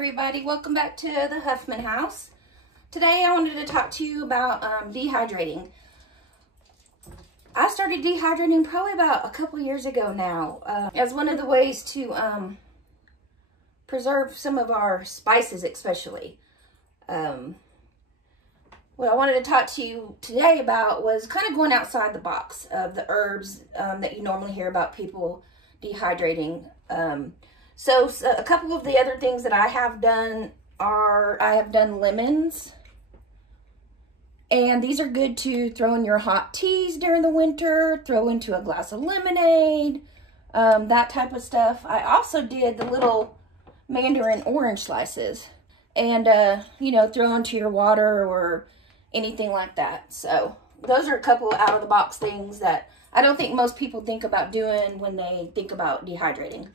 everybody, welcome back to the Huffman house. Today I wanted to talk to you about dehydrating. I started dehydrating probably about a couple years ago now as one of the ways to preserve some of our spices, especially. What I wanted to talk to you today about was kind of going outside the box of the herbs that you normally hear about people dehydrating. So a couple of the other things that I have done are, I have done lemons. And these are good to throw in your hot teas during the winter, throw into a glass of lemonade, that type of stuff. I also did the little mandarin orange slices and, you know, throw into your water or anything like that. So those are a couple out of the box things that I don't think most people think about doing when they think about dehydrating.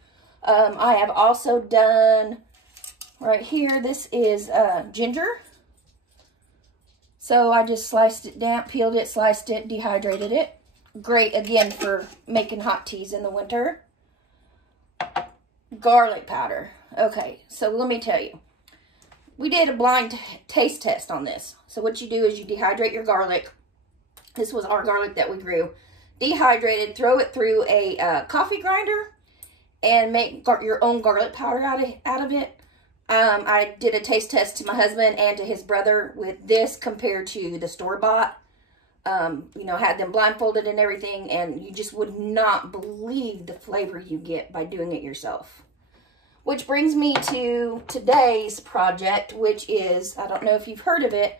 I have also done, right here, this is ginger. So I just sliced it down, peeled it, sliced it, dehydrated it. Great, again, for making hot teas in the winter. Garlic powder. Okay, so let me tell you. We did a blind taste test on this. So what you do is you dehydrate your garlic. This was our garlic that we grew. Dehydrated, throw it through a coffee grinder and make your own garlic powder out of it. I did a taste test to my husband and to his brother with this compared to the store-bought. You know, had them blindfolded and everything, and you just would not believe the flavor you get by doing it yourself. Which brings me to today's project, which is, I don't know if you've heard of it,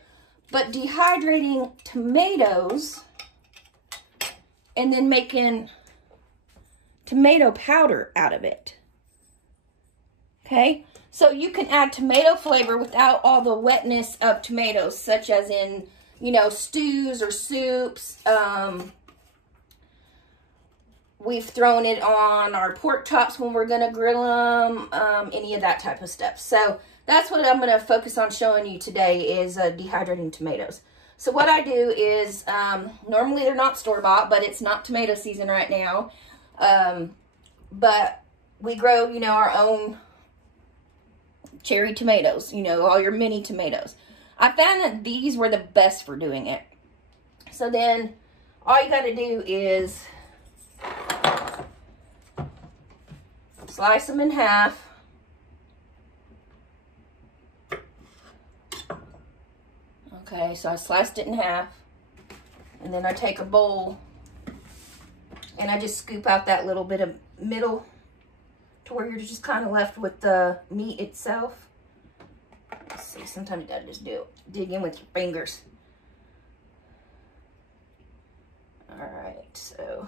but dehydrating tomatoes and then making tomato powder out of it. Okay, so you can add tomato flavor without all the wetness of tomatoes, such as in, you know, stews or soups. We've thrown it on our pork chops when we're gonna grill them, any of that type of stuff. So that's what I'm gonna focus on showing you today is dehydrating tomatoes. So what I do is, normally they're not store-bought, but it's not tomato season right now. But we grow, you know, our own cherry tomatoes, you know, all your mini tomatoes. I found that these were the best for doing it. So then all you got to do is slice them in half. Okay, so I sliced it in half, and then I take a bowl and I just scoop out that little bit of middle to where you're just kind of left with the meat itself. Let's see, sometimes you gotta just dig in with your fingers. All right, so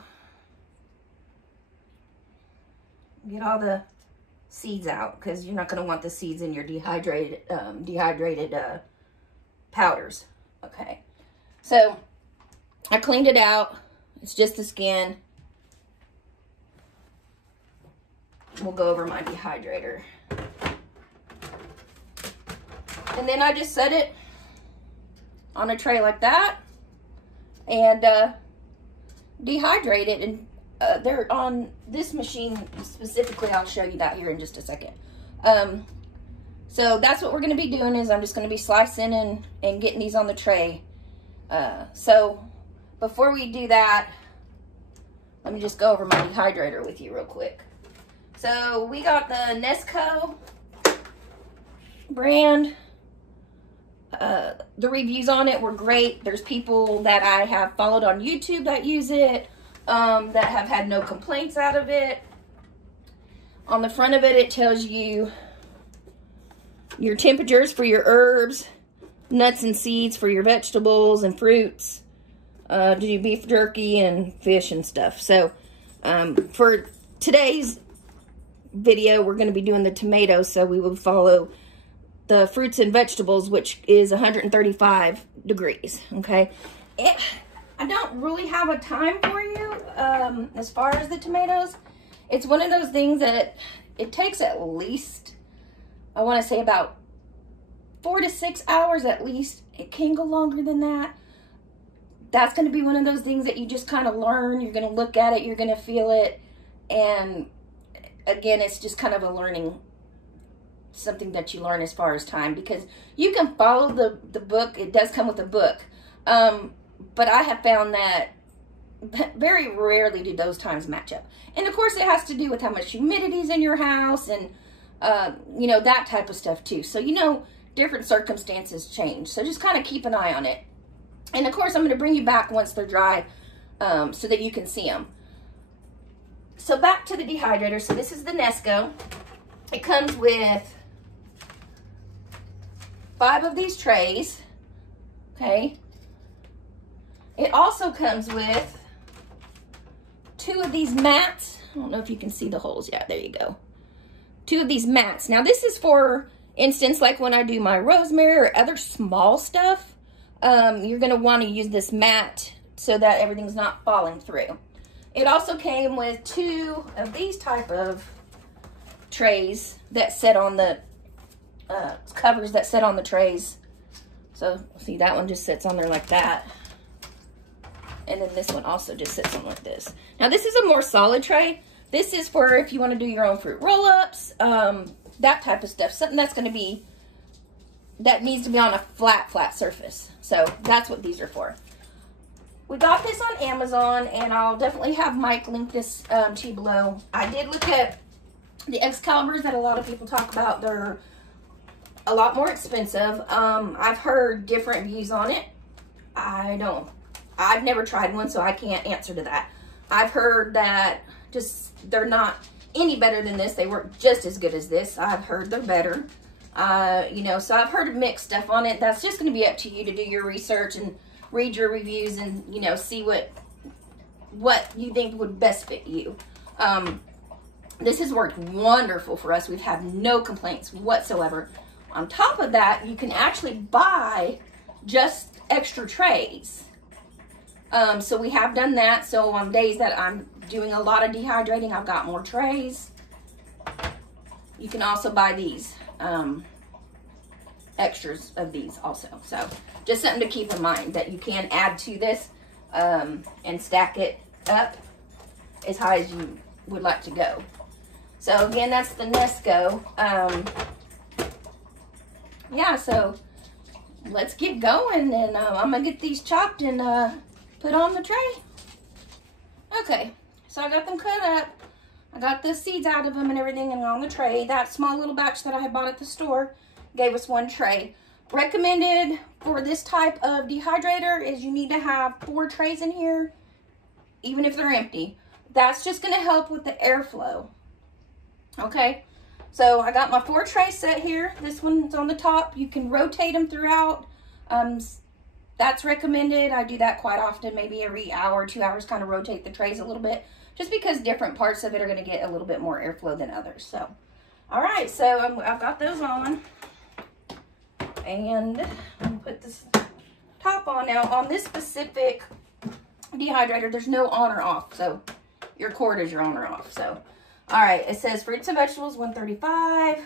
get all the seeds out because you're not gonna want the seeds in your dehydrated powders. Okay, so I cleaned it out. It's just the skin. We'll go over my dehydrator. And then I just set it on a tray like that and dehydrate it. And they're on this machine specifically. I'll show you that here in just a second. So that's what we're going to be doing is I'm just going to be slicing and getting these on the tray. So before we do that, let me just go over my dehydrator with you real quick. So we got the Nesco brand. The reviews on it were great. There's people that I have followed on YouTube that use it, that have had no complaints out of it. On the front of it, it tells you your temperatures for your herbs, nuts and seeds for your vegetables and fruits, do beef jerky and fish and stuff. So for today's video, we're going to be doing the tomatoes, so we will follow the fruits and vegetables, which is 135 degrees. Okay, I don't really have a time for you as far as the tomatoes. It's one of those things that it takes at least, I want to say about 4 to 6 hours at least. It can go longer than that. That's going to be one of those things that you just kind of learn. You're going to look at it, you're going to feel it, and again, it's just kind of a learning something that you learn as far as time, because you can follow the book. It does come with a book. But I have found that very rarely do those times match up. And of course it has to do with how much humidity is in your house and, you know, that type of stuff too. So, you know, different circumstances change. So just kind of keep an eye on it. And of course I'm going to bring you back once they're dry, so that you can see them. So back to the dehydrator. So this is the Nesco. It comes with 5 of these trays. Okay. It also comes with 2 of these mats. I don't know if you can see the holes. Yeah, there you go. 2 of these mats. Now this is for instance, like when I do my rosemary or other small stuff, you're going to want to use this mat so that everything's not falling through. It also came with 2 of these type of trays that set on the covers that set on the trays. So see, that one just sits on there like that. And then this one also just sits on like this. Now this is a more solid tray. This is for if you want to do your own fruit roll-ups, that type of stuff. Something that's going to be, that needs to be on a flat surface. So that's what these are for. We got this on Amazon, and I'll definitely have Mike link this to you below. I did look at the Excaliburs that a lot of people talk about. They're a lot more expensive. I've heard different views on it. I've never tried one, so I can't answer to that. I've heard that just they're not any better than this. They work just as good as this. I've heard they're better. You know, so I've heard mixed stuff on it. That's just going to be up to you to do your research and read your reviews and, you know, see what you think would best fit you. This has worked wonderful for us. We've had no complaints whatsoever. On top of that, you can actually buy just extra trays. So we have done that. So on days that I'm doing a lot of dehydrating, I've got more trays. You can also buy these, extras of these also. So just something to keep in mind, that you can add to this, and stack it up as high as you would like to go. So again, that's the Nesco. Yeah, so let's get going, and I'm gonna get these chopped and put on the tray. Okay, so I got them cut up. I got the seeds out of them and everything and on the tray. That small little batch that I had bought at the store gave us 1 tray. Recommended for this type of dehydrator is you need to have 4 trays in here, even if they're empty. That's just going to help with the airflow. Okay, so I got my 4 trays set here. This one's on the top. You can rotate them throughout. That's recommended. I do that quite often, maybe every hour, 2 hours, kind of rotate the trays a little bit, just because different parts of it are going to get a little bit more airflow than others. So, all right, so I've got those on, and I'm going to put this top on. Now, on this specific dehydrator, there's no on or off, so your cord is your on or off. So, all right, it says fruits and vegetables, 135. I'm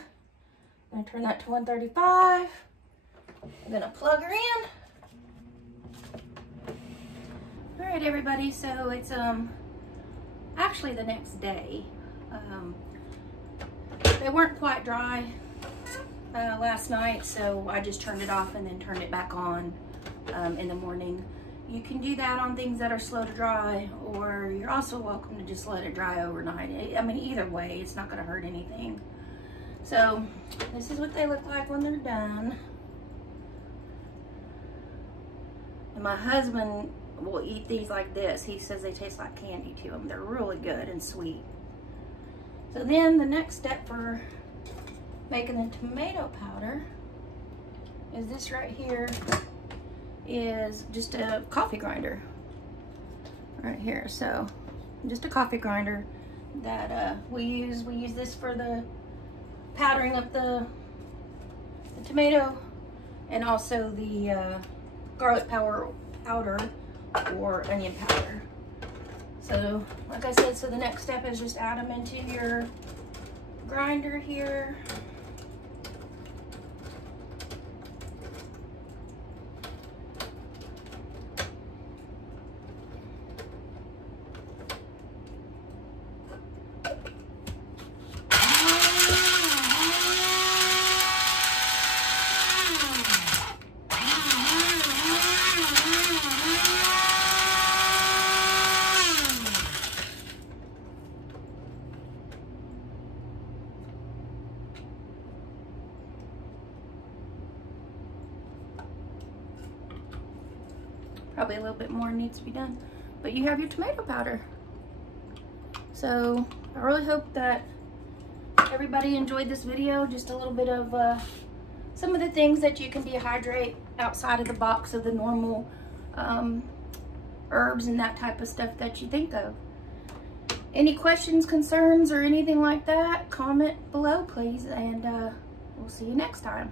going to turn that to 135. I'm going to plug her in. All right, everybody, so it's actually the next day. They weren't quite dry last night, so I just turned it off and then turned it back on in the morning. You can do that on things that are slow to dry, or you're also welcome to just let it dry overnight. I mean, either way, it's not going to hurt anything. So this is what they look like when they're done. And my husband will eat these like this. He says they taste like candy to him. They're really good and sweet. So then the next step for making the tomato powder is this right here. Is just a coffee grinder right here. So just a coffee grinder that we use this for the powdering of the tomato, and also the garlic powder or onion powder. So like I said, so the next step is just add them into your grinder here. Probably a little bit more needs to be done. But you have your tomato powder. So I really hope that everybody enjoyed this video. Just a little bit of some of the things that you can dehydrate outside of the box of the normal herbs and that type of stuff that you think of. Any questions, concerns, or anything like that, comment below, please, and we'll see you next time.